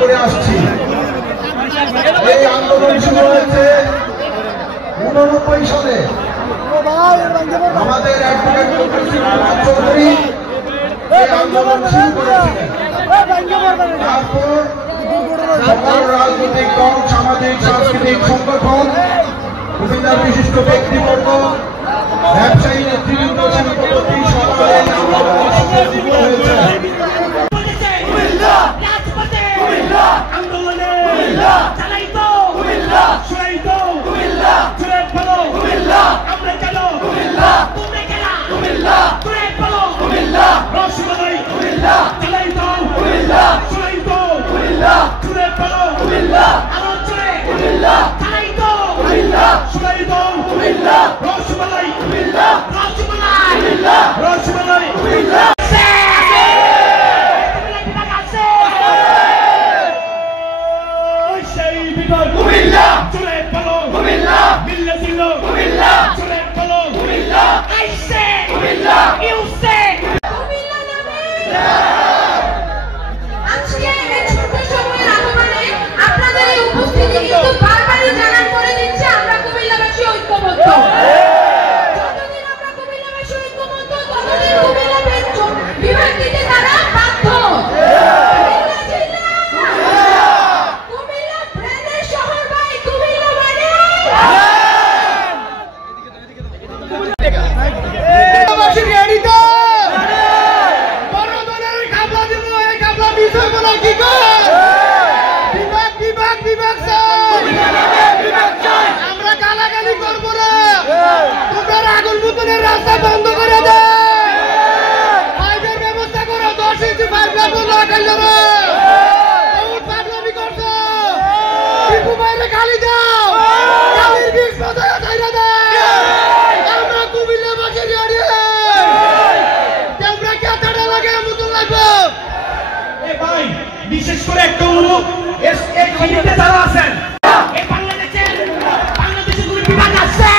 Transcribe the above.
করে আসছি। এই আন্দোলন শুরু হয়েছে 89 সালে। আমাদের অ্যাডভোকেট চৌধুরী এই আন্দোলন শুরু করেছিলেন। তারপর সকল রাজনৈতিক দল, সামাজিক সাংস্কৃতিক সংগঠন, কুমিল্লার বিশিষ্ট ব্যক্তিবর্গ, ব্যবসায়ী নেতৃবৃন্দ, শিল্পপতি সবাই এই আন্দোলনের সঙ্গে যুক্ত হয়েছে। রাস্তা বন্ধ করে দে, পাইপের ব্যবস্থা করো, 10 ইঞ্চি পাইপ লাগবে না কাইলারে পাগলামি করছো, টিপু বাইরে খালি দাও, খালির বিষ বাজায় ছাইরা দে। আমরা কুমিল্লা বাসী রেডি, তোমরা কেতাটা লাগে মতো লাগবে। এ ভাই, বিশেষ করে একটা অনুরোধ, এই কমিটিতে যারা আছেন, এই বাংলাদেশে কোনো বিভাগ আছে,